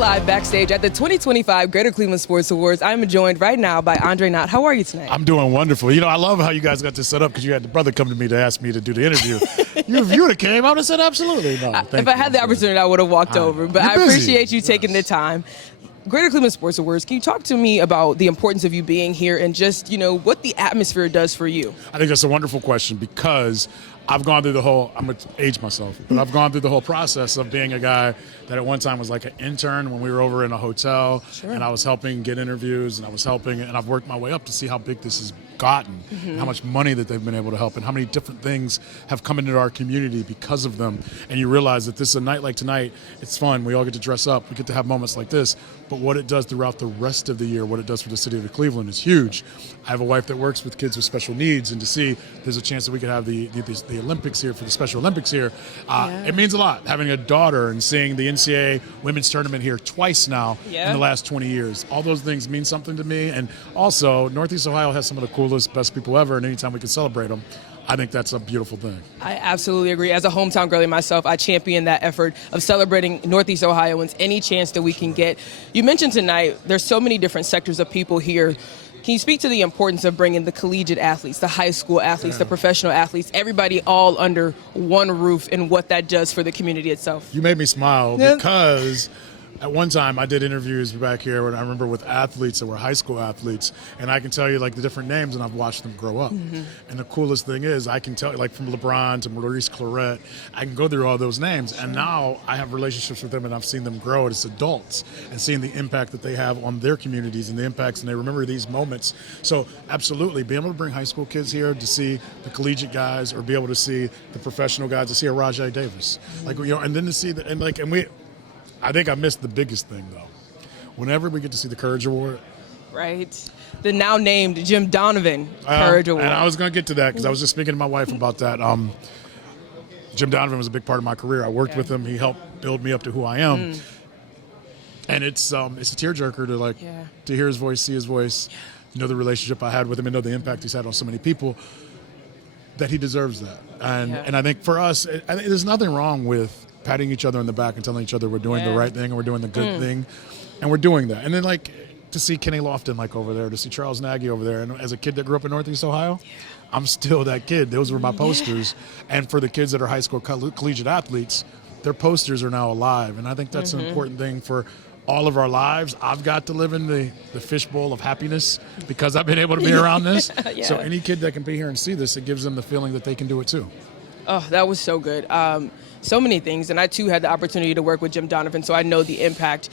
live backstage at the 2025 Greater Cleveland Sports Awards. I'm joined right now by Knott. How are you tonight? I'm doing wonderful. You know, I love how you guys got this set up because you had the brother come to me to ask me to do the interview. If you would have came, I would have said absolutely. No, if I had the opportunity, I would have walked over. But I appreciate you taking the time. Greater Cleveland Sports Awards, can you talk to me about the importance of you being here and just, what the atmosphere does for you? I think that's a wonderful question because I've gone through the whole, I'm going to age myself, but I've gone through the whole process of being a guy that at one time was like an intern when we were over in a hotel, and I was helping get interviews, and I've worked my way up to see how big this has gotten, how much money that they've been able to help, and how many different things have come into our community because of them. And you realize that this is a night like tonight, it's fun, we all get to dress up, we get to have moments like this, but what it does throughout the rest of the year, what it does for the city of Cleveland is huge. I have a wife that works with kids with special needs, and to see there's a chance that we could have the Olympics here, for the Special Olympics here, it means a lot. Having a daughter and seeing the NCAA women's tournament here twice now in the last 20 years. All those things mean something to me. And also, Northeast Ohio has some of the coolest, best people ever, and anytime we can celebrate them, I think that's a beautiful thing. I absolutely agree. As a hometown girlie myself, I champion that effort of celebrating Northeast Ohioans any chance that we can get. You mentioned tonight there's so many different sectors of people here. Can you speak to the importance of bringing the collegiate athletes, the high school athletes, the professional athletes, everybody all under one roof, and what that does for the community itself? You made me smile because at one time I did interviews back here, and I remember with athletes that were high school athletes, and I can tell you like the different names, and I've watched them grow up. And the coolest thing is I can tell you, like from LeBron to Maurice Claret, I can go through all those names, and now I have relationships with them, and I've seen them grow as adults and seeing the impact that they have on their communities and the impacts, and they remember these moments. So absolutely, being able to bring high school kids here to see the collegiate guys, or be able to see the professional guys, to see a Rajai Davis, and then to see I think I missed the biggest thing, though. Whenever we get to see the Courage Award. Right. The now named Jim Donovan Courage Award. And I was going to get to that because I was just speaking to my wife about that. Jim Donovan was a big part of my career. I worked with him. He helped build me up to who I am. And it's a tearjerker to hear his voice, see his voice, know the relationship I had with him, and know the impact he's had on so many people, that he deserves that. And I think for us, there's nothing wrong with patting each other on the back and telling each other we're doing the right thing and we're doing the good thing, and we're doing that. And then to see Kenny Lofton over there, to see Charles Nagy over there, and as a kid that grew up in Northeast Ohio, I'm still that kid. Those were my posters. And for the kids that are high school collegiate athletes, their posters are now alive, and I think that's an important thing for all of our lives. I've got to live in the fishbowl of happiness because I've been able to be around this. So any kid that can be here and see this, it gives them the feeling that they can do it too. Oh, that was so good. So many things, and I too had the opportunity to work with Jim Donovan, so I know the impact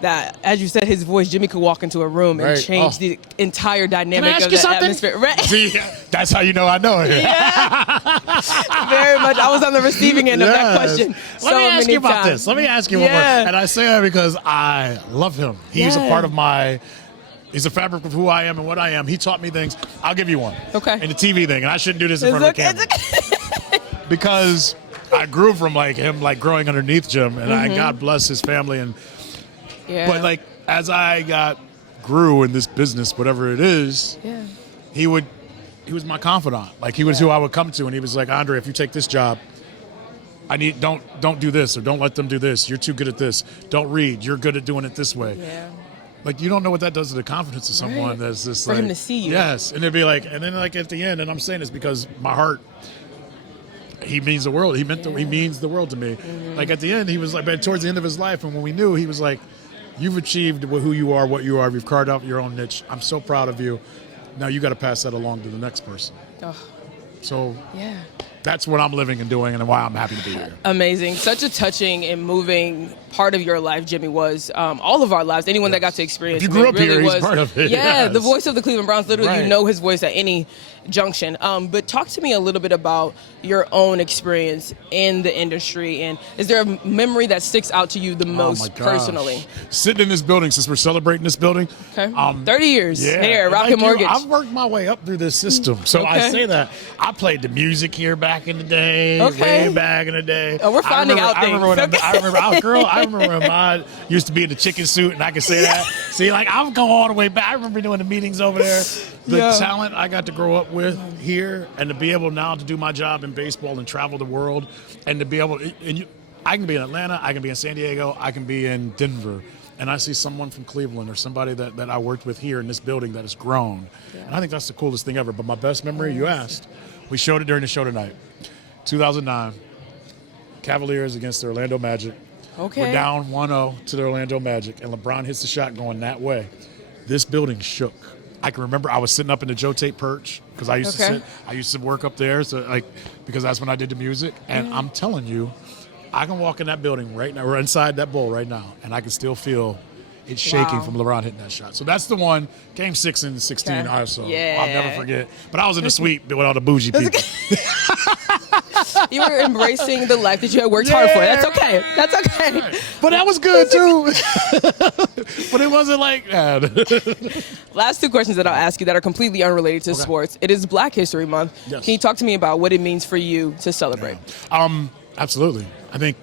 that, as you said, his voice, Jimmy could walk into a room and change the entire dynamic of the atmosphere. Right? See, that's how you know I know it. Yeah. Very much. I was on the receiving end of that question. Let me ask you about this. Let me ask you one more. And I say that because I love him. He's a part of he's a fabric of who I am and what I am. He taught me things. I'll give you one. Okay. And the TV thing, and I shouldn't do this in front of the camera. Because I grew from him growing underneath Jim, and God bless his family. But as I grew in this business, whatever it is, he was my confidant. He was who I would come to, and he was like, Andre, if you take this job, don't do this, or don't let them do this. You're too good at this. Don't read. You're good at doing it this way. Yeah. You don't know what that does to the confidence of someone that's just for him to see you. Yes, and it'd be and then at the end, and I'm saying this because my heart. He means the world. He means the world to me. At the end, he was but towards the end of his life, and when we knew, he was like, "You've achieved who you are, what you are. You've carved out your own niche. I'm so proud of you. Now you got to pass that along to the next person." Oh. So that's what I'm living and doing, and why I'm happy to be here. Amazing. Such a touching and moving part of your life, Jimmy, was all of our lives. Anyone that got to experience if you grew up really here, was, he's part of it. Yeah, the voice of the Cleveland Browns. Literally, you know his voice at any junction. But talk to me a little bit about your own experience in the industry, and is there a memory that sticks out to you the most personally? Sitting in this building, since we're celebrating this building. Okay. 30 years here, Rocket Mortgage. I've worked my way up through this system. So I say that. I played the music here back in the day, way back in the day. Oh, we're finding out things. I remember when I used to be in the chicken suit, and I can say that. See, I'm going all the way back. I remember doing the meetings over there. The talent I got to grow up with here, and to be able now to do my job in baseball and travel the world, and to be able, I can be in Atlanta, I can be in San Diego, I can be in Denver. and I see someone from Cleveland or somebody that I worked with here in this building that has grown. Yeah. And I think that's the coolest thing ever. But my best memory, you asked, we showed it during the show tonight. 2009, Cavaliers against the Orlando Magic. Okay. We're down 1-0 to the Orlando Magic, and LeBron hits the shot going that way. This building shook. I can remember I was sitting up in the Joe Tate perch because I used to work up there, because that's when I did the music. And I'm telling you, I can walk in that building right now, or inside that bowl right now, and I can still feel it shaking from LeBron hitting that shot. So that's the one, Game 6 and 16 also. I'll never forget. But I was in the suite with all the bougie people. You were embracing the life that you had worked hard for. That's okay. That's okay. But that was good, too. But it wasn't like that. Last two questions that I'll ask you that are completely unrelated to sports. It is Black History Month. Yes. Can you talk to me about what it means for you to celebrate? Absolutely. I think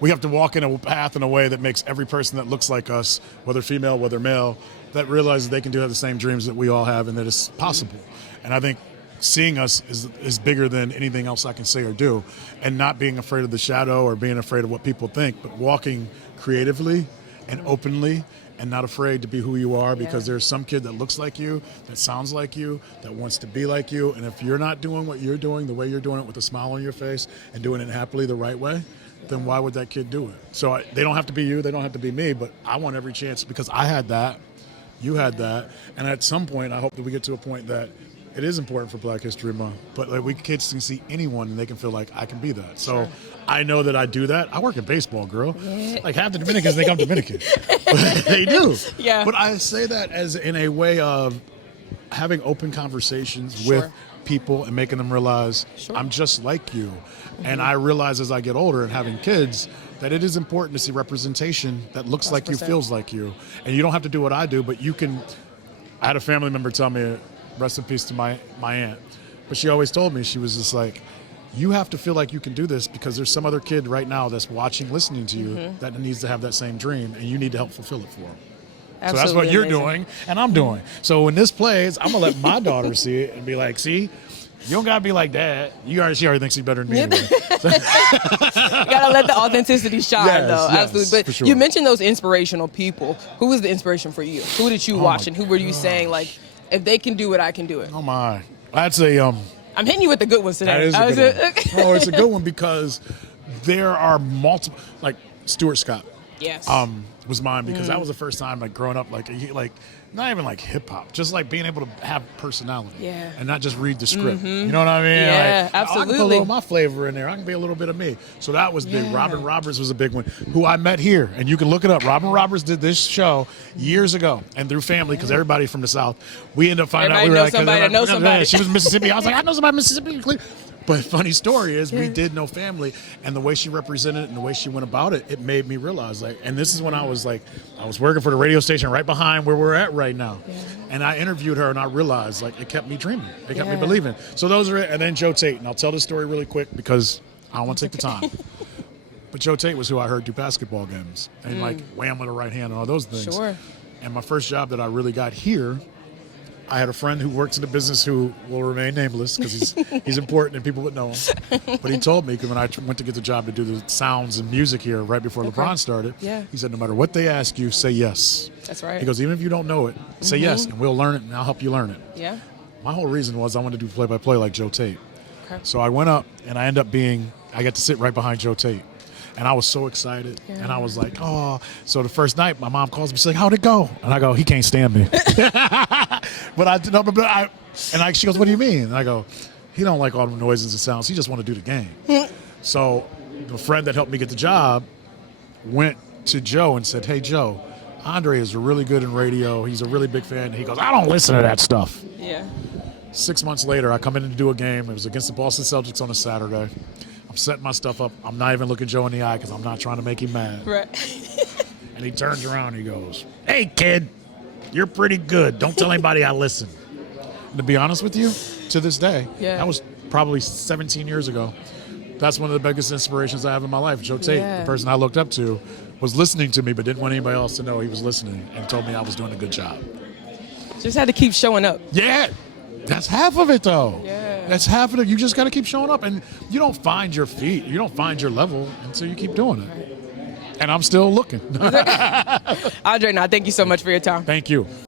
we have to walk in a path in a way that makes every person that looks like us, whether female, whether male, that realizes they can have the same dreams that we all have and that it's possible. And I think seeing us is bigger than anything else I can say or do, and not being afraid of the shadow or being afraid of what people think, but walking creatively and openly and not afraid to be who you are, because there's some kid that looks like you, that sounds like you, that wants to be like you. And if you're not doing what you're doing the way you're doing it with a smile on your face and doing it happily the right way, then why would that kid do it? So they don't have to be you, they don't have to be me, but I want every chance, because I had that, you had that, and at some point I hope that we get to a point that it is important for Black History Month, but like kids can see anyone and they can feel like I can be that. So I know that I do that. I work in baseball, girl. Yeah. Like half the Dominicans think I'm Dominican. They do. Yeah. But I say that as in a way of having open conversations with people and making them realize I'm just like you. And I realize as I get older and having kids that it is important to see representation that looks 100%. Like you, feels like you. And you don't have to do what I do, but you can. I had a family member tell me, rest in peace to my aunt, but she always told me, she was just like, you have to feel like you can do this because there's some other kid right now that's watching, listening to you, that needs to have that same dream, and you need to help fulfill it for them. Absolutely. So that's what you're doing and I'm doing. So when this plays, I'm going to let my daughter see it and be like, see, you don't got to be like that. She already thinks she's better than me anyway. You got to let the authenticity shine, though. Absolutely. But you mentioned those inspirational people. Who was the inspiration for you? Who did you watch, and who were you saying, like, if they can do it, I can do it? Oh, my. That's a... I'm hitting you with the good ones today. That is a good one. No, it's a good one because there are multiple... Like, Stuart Scott. Yes. Was mine because that was the first time, like, growing up, like not even like hip hop, just like being able to have personality, and not just read the script. You know what I mean? Yeah, like, absolutely. I can put a little of my flavor in there. I can be a little bit of me. So that was big. Robin Roberts was a big one, who I met here, and you can look it up. Robin Roberts did this show years ago, and through family, because everybody from the South, we ended up finding out we were like, somebody knows somebody. She was Mississippi. I was like, I know somebody in Mississippi. But funny story is we did know family, and the way she represented it and the way she went about it, it made me realize, like, and this is when I was working for the radio station right behind where we're at right now. Yeah. And I interviewed her and I realized, like, it kept me dreaming. It kept me believing. So those are it. And then Joe Tate, and I'll tell this story really quick because I don't want to take the time. But Joe Tate was who I heard do basketball games and like wham with a right hand and all those things. Sure. And my first job that I really got here, I had a friend who works in the business who will remain nameless because he's important and people would know him. But he told me, because when I went to get the job to do the sounds and music here right before LeBron started, he said, no matter what they ask you, say yes. That's right. He goes, even if you don't know it, say yes, and we'll learn it, and I'll help you learn it. Yeah. My whole reason was I wanted to do play-by-play like Joe Tate. Okay. So I went up, and I got to sit right behind Joe Tate. And I was so excited, and I was like, oh. So the first night, my mom calls me, she's like, how'd it go? And I go, he can't stand me. She goes, what do you mean? And I go, he don't like all the noises and sounds. He just want to do the game. So the friend that helped me get the job went to Joe and said, hey, Joe, Andre is really good in radio. He's a really big fan. He goes, I don't listen to that stuff. Yeah. 6 months later, I come in to do a game. It was against the Boston Celtics on a Saturday. I'm setting my stuff up. I'm not even looking Joe in the eye because I'm not trying to make him mad. Right. And he turns around and he goes, hey, kid, you're pretty good. Don't tell anybody I listen. And to be honest with you, to this day, that was probably 17 years ago. That's one of the biggest inspirations I have in my life. Joe Tate, the person I looked up to, was listening to me but didn't want anybody else to know he was listening and told me I was doing a good job. Just had to keep showing up. Yeah. That's half of it, though. Yeah. That's half of it. You just got to keep showing up. And you don't find your feet. You don't find your level until you keep doing it. And I'm still looking. Andre Knott, thank you so much for your time. Thank you.